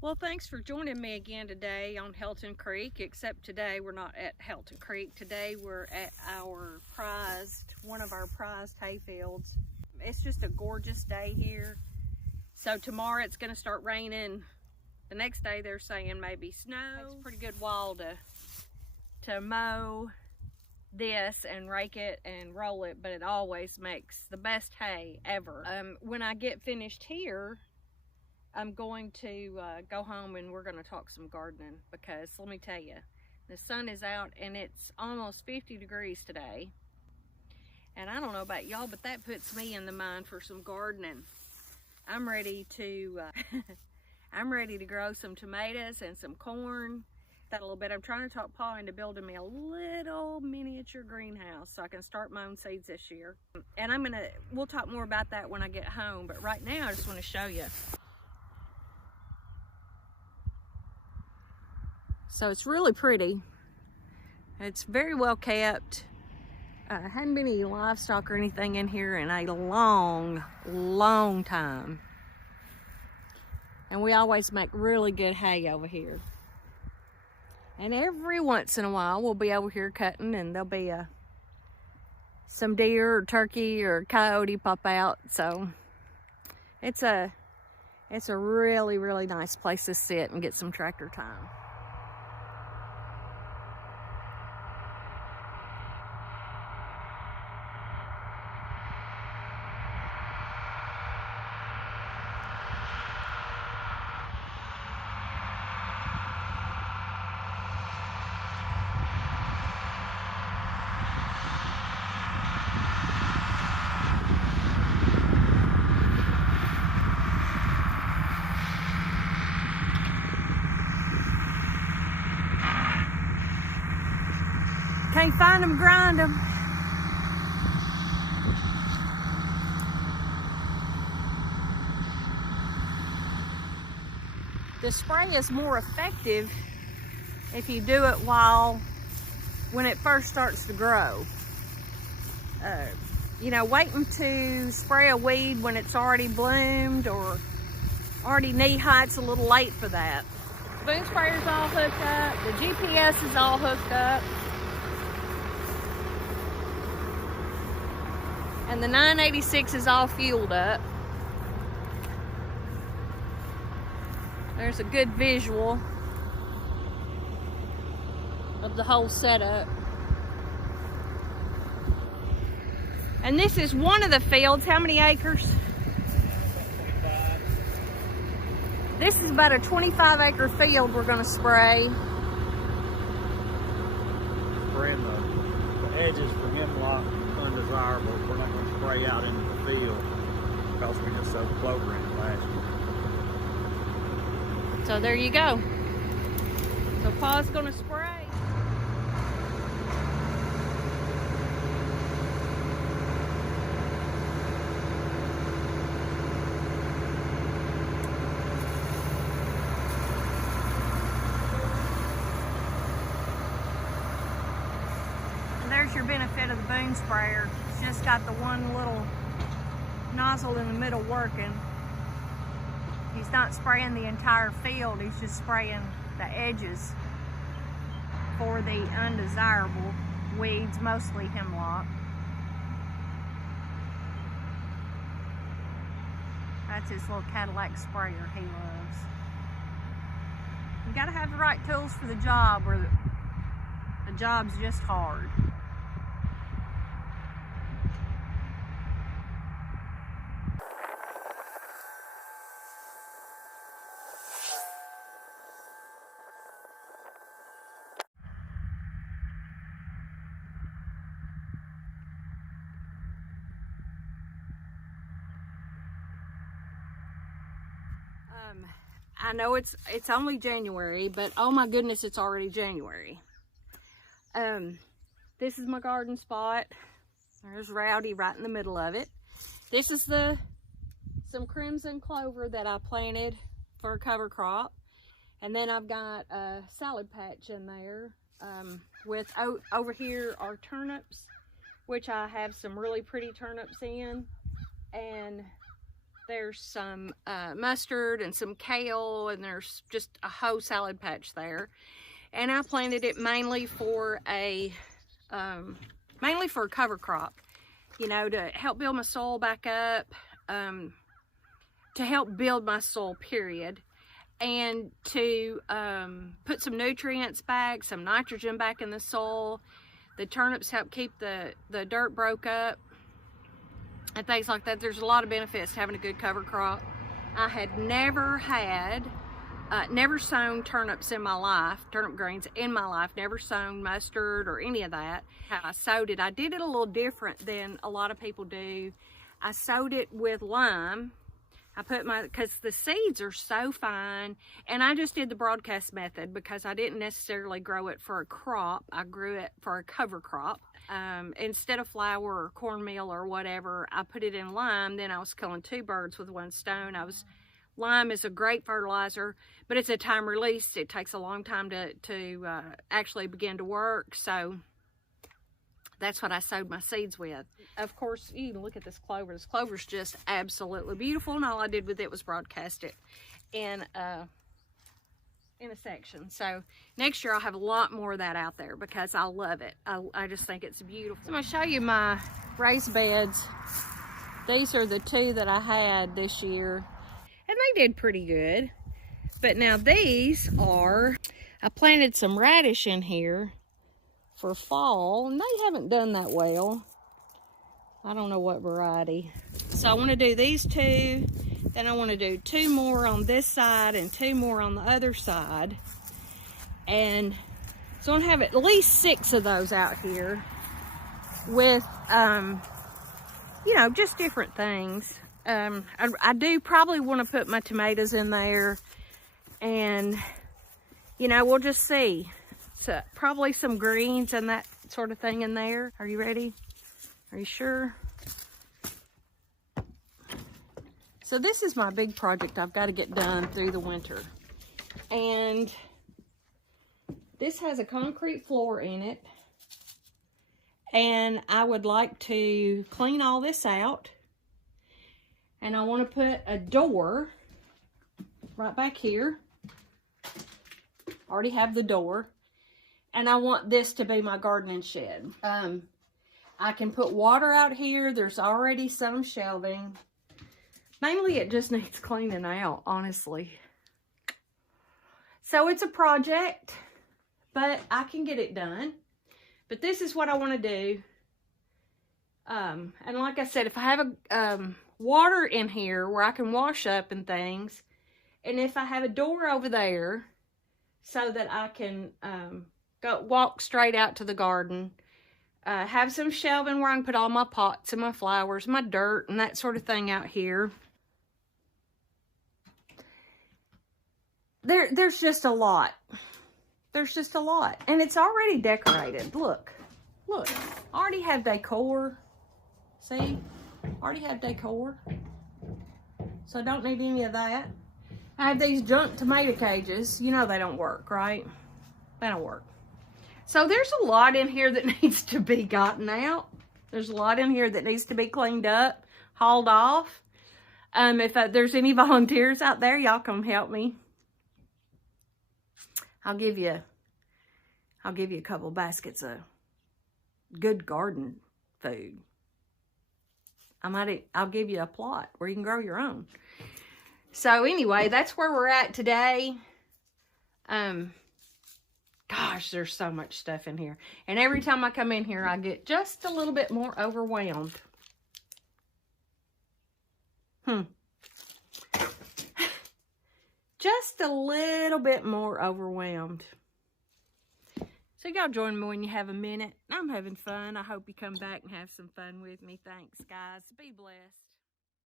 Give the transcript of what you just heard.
Well, thanks for joining me again today on Helton Creek, except today we're not at Helton Creek. Today we're at one of our prized hay fields. It's just a gorgeous day here. So tomorrow it's going to start raining. The next day they're saying maybe snow. It's a pretty good while to mow this and rake it and roll it, but it always makes the best hay ever. When I get finished here, I'm going to go home and we're going to talk some gardening, because let me tell you, the sun is out and it's almost 50 degrees today. And I don't know about y'all, but that puts me in the mind for some gardening. I'm ready to I'm ready to grow some tomatoes and some corn. That a little bit. I'm trying to talk Paul into building me a little miniature greenhouse so I can start my own seeds this year. And we'll talk more about that when I get home, but right now I just want to show you. So it's really pretty. It's very well kept. Hadn't been any livestock or anything in here in a long time. And we always make really good hay over here. And every once in a while we'll be over here cutting and there'll be some deer or turkey or coyote pop out. So it's a really nice place to sit and get some tractor time. Can't find them, grind them. The spray is more effective if you do it when it first starts to grow. You know, waiting to spray a weed when it's already bloomed or already knee high's a little late for that. The boom sprayer's all hooked up. The GPS is all hooked up. And the 986 is all fueled up. There's a good visual of the whole setup. And this is one of the fields. How many acres? 25. This is about a 25-acre field we're going to spray. Spraying the edges for hemlock undesirables. We're not going to spray out into the field because we just sowed clover in it last year. So there you go. So Paul's going to spray. And there's your benefit of the boom sprayer. It's just got the one little nozzle in the middle working. He's not spraying the entire field, he's just spraying the edges for the undesirable weeds, mostly hemlock. That's his little Cadillac sprayer he loves. You gotta have the right tools for the job, or the job's just hard. I know it's only January, but oh my goodness, it's already January. This is my garden spot. There's Rowdy right in the middle of it. This is some crimson clover that I planted for a cover crop. And then I've got a salad patch in there. With over here are turnips, which I have some really pretty turnips in. And There's some mustard and some kale, and there's just a whole salad patch there. And I planted it mainly for a cover crop, you know, to help build my soil back up, to help build my soil, period, and to put some nutrients back, some nitrogen back in the soil. The turnips help keep the dirt broke up and things like that. There's a lot of benefits to having a good cover crop. I had never sown turnips in my life, turnip greens in my life, never sown mustard or any of that. How I sowed it, I did it a little different than a lot of people do. I sowed it with lime. I put because the seeds are so fine, and I just did the broadcast method because I didn't necessarily grow it for a crop. I grew it for a cover crop. Instead of flour or cornmeal or whatever, I put it in lime. Then I was killing two birds with one stone. Lime is a great fertilizer, but it's a time release. It takes a long time to actually begin to work. So that's what I sowed my seeds with. Of course, you can look at this clover. This clover's just absolutely beautiful, and all I did with it was broadcast it in a section. So next year I'll have a lot more of that out there because I love it. I just think it's beautiful. So I'm gonna show you my raised beds. These are the two that I had this year, and they did pretty good. But now these are, I planted some radish in here for fall, and they haven't done that well. I don't know what variety. So I want to do these two, then I want to do two more on this side and two more on the other side. And so I'm gonna have at least 6 of those out here with, you know, just different things. I do probably want to put my tomatoes in there, and, you know, we'll just see. So probably some greens and that sort of thing in there. Are you ready? Are you sure? So this is my big project I've got to get done through the winter. And this has a concrete floor in it. And I would like to clean all this out. And I want to put a door right back here. Already have the door. And I want this to be my gardening shed. I can put water out here. There's already some shelving. Mainly it just needs cleaning out, honestly. So it's a project, but I can get it done. But this is what I want to do. And like I said, if I have water in here where I can wash up and things, and if I have a door over there so that I can walk straight out to the garden, have some shelving where I can put all my pots and my flowers, my dirt and that sort of thing out here. There's just a lot. There's just a lot. And it's already decorated. Look. Look. I already have decor. See? I already have decor. So I don't need any of that. I have these junk tomato cages. You know they don't work, right? They don't work. So there's a lot in here that needs to be gotten out. There's a lot in here that needs to be cleaned up, hauled off. If there's any volunteers out there, y'all come help me. I'll give you a couple baskets of good garden food. I'll give you a plot where you can grow your own. So anyway, that's where we're at today. Gosh, there's so much stuff in here. And every time I come in here, I get just a little bit more overwhelmed. Just a little bit more overwhelmed. So y'all join me when you have a minute. I'm having fun. I hope you come back and have some fun with me. Thanks, guys. Be blessed.